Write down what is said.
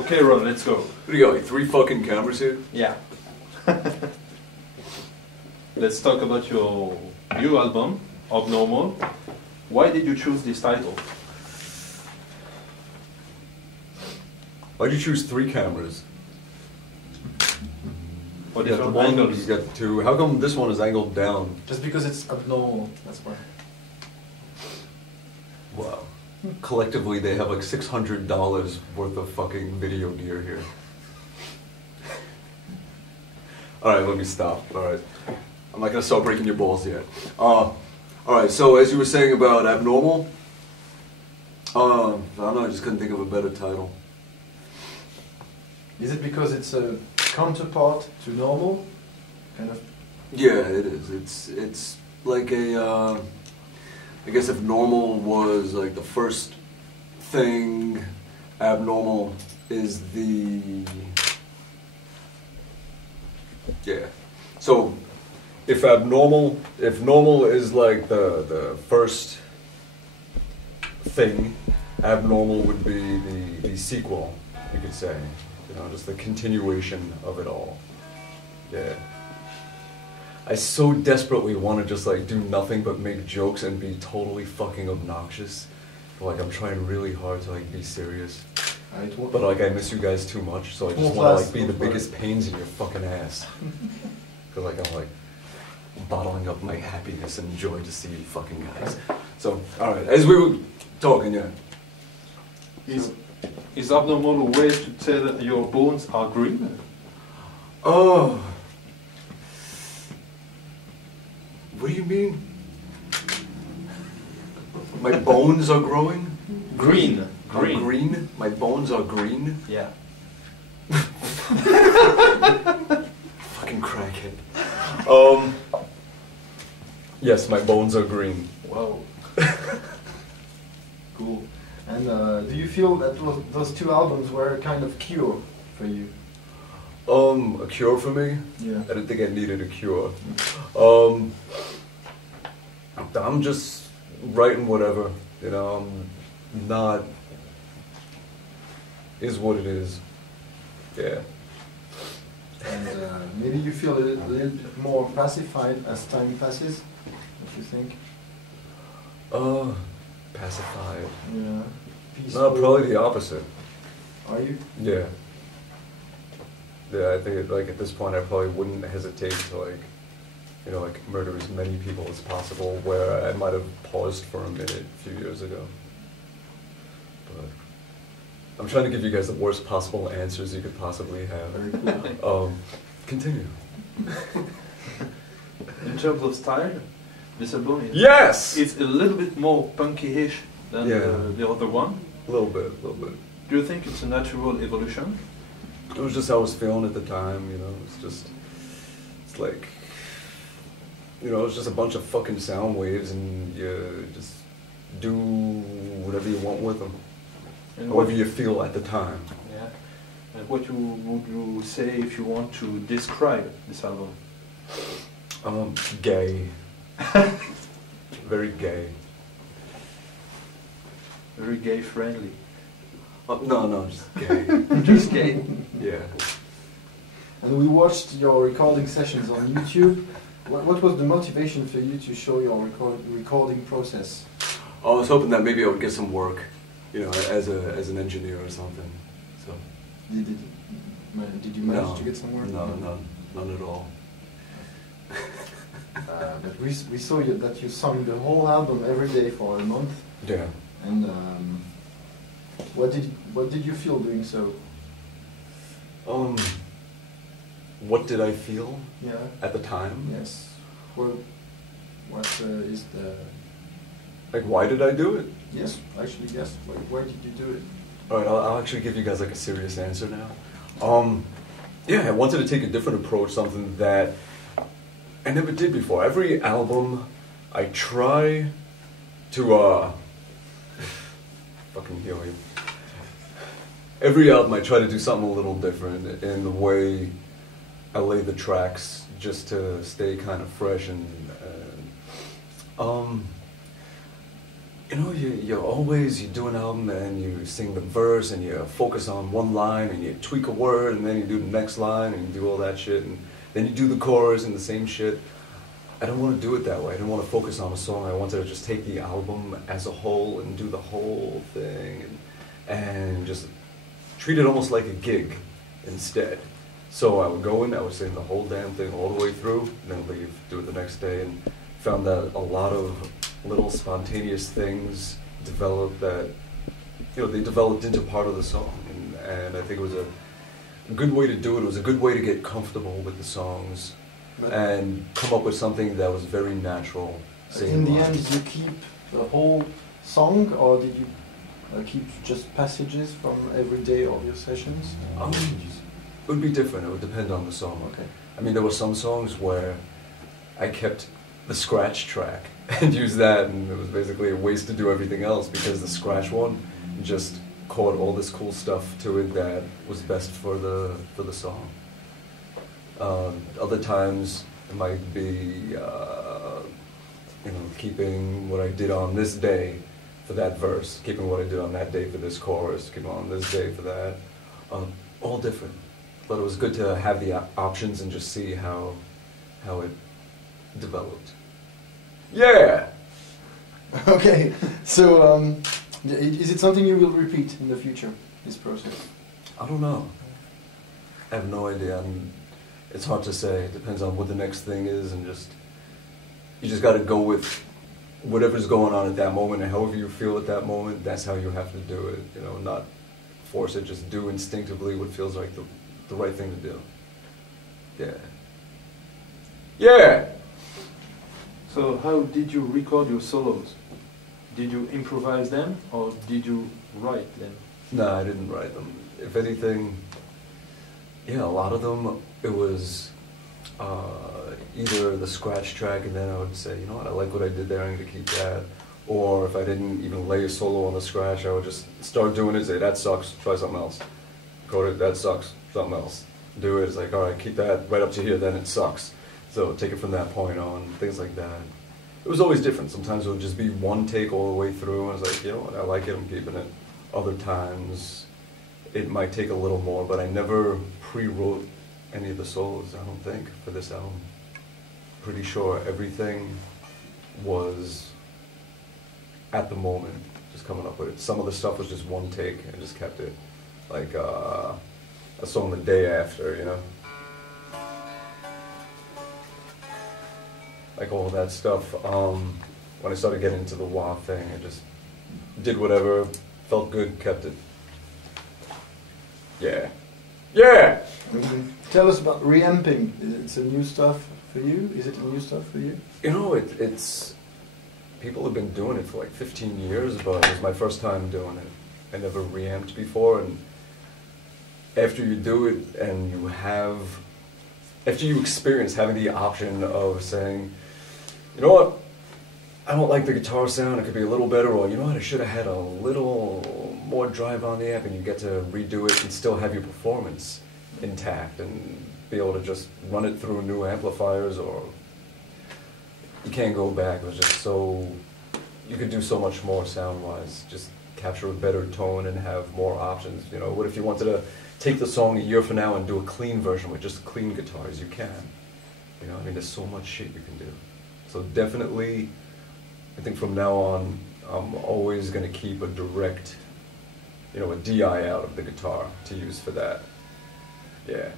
Okay, Ron, let's go. What do you got, like 3 fucking cameras here? Yeah. Let's talk about your new album, Abnormal. Why did you choose this title? Why'd you choose 3 cameras? What You got different the one, angles? you got the 2. How come this one is angled down? Just because it's abnormal, that's why. Wow. Collectively, they have like $600 worth of fucking video gear here. Alright, let me stop. Alright. I'm not gonna start breaking your balls yet. Alright, so as you were saying about Abnormal, I don't know, I just couldn't think of a better title. Is it because it's a counterpart to normal? Kind of. Yeah, it is. It's like a, I guess if normal was like the first thing, abnormal is the, yeah. So if normal is like the first thing, abnormal would be the sequel, you could say. You know, just the continuation of it all. Yeah. I so desperately want to just like do nothing but make jokes and be totally fucking obnoxious. But like I'm trying really hard to like be serious. But like I miss you guys too much, so I just want to like be the biggest pains in your fucking ass. Cause like I'm like bottling up my happiness and joy to see you fucking guys. So alright, as we were talking, yeah. Is abnormal a way to tell your bones are green? Oh. What do you mean? My bones are growing? Green. Are green? My bones are green? Yeah. Fucking crackhead. Yes, my bones are green. Wow. Cool. And do you feel that those 2 albums were a kind of cure for you? A cure for me? Yeah. I didn't think I needed a cure. I'm just writing whatever, you know, I'm not, is what it is. Yeah. And maybe you feel a little bit more pacified as time passes, what you think? Pacified. Yeah. Peaceful. No, probably the opposite. Are you? Yeah. Yeah, I think like at this point I probably wouldn't hesitate to like, you know, like murder as many people as possible, where I might have paused for a minute a few years ago. But I'm trying to give you guys the worst possible answers you could possibly have. Very cool. Continue. In terms of style, this album is, Yes! it's a little bit more punky-ish than the other one. A little bit. Do you think it's a natural evolution? It was just how I was feeling at the time, you know, it's like, you know, it's just a bunch of fucking sound waves and you just do whatever you want with them. And However you feel at the time. Yeah. And what would you say if you want to describe this album? Gay. Very gay. Very gay friendly. No, just gay. Just gay. Yeah. And we watched your recording sessions on YouTube. What was the motivation for you to show your recording process? I was hoping that maybe I would get some work, you know, as an engineer or something. So. Did you manage to get some work? No, none at all. But we saw that you sung the whole album every day for a month. Yeah. And what did you feel doing so? What did I feel? Yeah. At the time? Yes. Well, what is the? Like, why did I do it? Yes, actually, yes. Why did you do it? All right, I'll actually give you guys like a serious answer now. Yeah, I wanted to take a different approach, something that I never did before. Every album, I try to fucking heal you. Every album, I try to do something a little different in the way I lay the tracks, just to stay kind of fresh and You know, you do an album and you sing the verse and you focus on one line and you tweak a word and then you do the next line and you do all that shit and then you do the chorus and the same shit. I don't want to do it that way. I didn't want to focus on a song. I wanted to just take the album as a whole and do the whole thing and just treat it almost like a gig instead. So I would go in, I would sing the whole damn thing all the way through, and then leave, do it the next day, and found that a lot of little spontaneous things developed that, you know, they developed into part of the song. And I think it was a good way to do it. It was a good way to get comfortable with the songs and come up with something that was very natural. In the end, did you keep the whole song, or did you keep just passages from every day of your sessions? It would be different. It would depend on the song. Okay. I mean, there were some songs where I kept the scratch track and used that, and it was basically a waste to do everything else because the scratch one just caught all this cool stuff to it that was best for the song. Other times it might be you know, keeping what I did on this day for that verse, keeping what I did on that day for this chorus, keeping on this day for that. All different. But it was good to have the options and just see how it developed. Yeah! Okay, so is it something you will repeat in the future, this process? I don't know. I have no idea. It's hard to say. It depends on what the next thing is, and you just got to go with whatever's going on at that moment, and however you feel at that moment, that's how you have to do it. You know, not force it, just do instinctively what feels like the right thing to do. Yeah. Yeah! So how did you record your solos? Did you improvise them or did you write them? No, I didn't write them. If anything, yeah, a lot of them, it was either the scratch track and then I would say, you know what, I like what I did there, I'm going to keep that. Or if I didn't even lay a solo on the scratch, I would just start doing it, say, that sucks, try something else. Record it, that sucks, something else. Do it, it's like, all right, keep that right up to here, then it sucks. So take it from that point on, things like that. It was always different. Sometimes it would just be one take all the way through, and I was like, you know what, I like it, I'm keeping it. Other times, it might take a little more, but I never pre-wrote any of the solos, I don't think, for this album. Pretty sure everything was at the moment, just coming up with it. Some of the stuff was just one take, and just kept it. Like a song the day after, you know? Like all that stuff. When I started getting into the wah thing, I just did whatever, felt good, kept it. Yeah. Yeah! Tell us about reamping. It's a new stuff for you? Is it a new stuff for you? You know, it's... People have been doing it for like 15 years, but it was my first time doing it. I never reamped before, and after you do it and you have... After you experience having the option of saying, you know what, I don't like the guitar sound, it could be a little better, or you know what, I should have had a little more drive on the amp, and you get to redo it and still have your performance intact and be able to just run it through new amplifiers, or you can't go back. It was just so, you could do so much more sound-wise, just capture a better tone and have more options. You know, what if you wanted to take the song a year from now and do a clean version with just clean guitars? You can. You know, I mean, there's so much shit you can do. So definitely, I think from now on, I'm always going to keep a direct, you know, a DI out of the guitar to use for that. Yeah.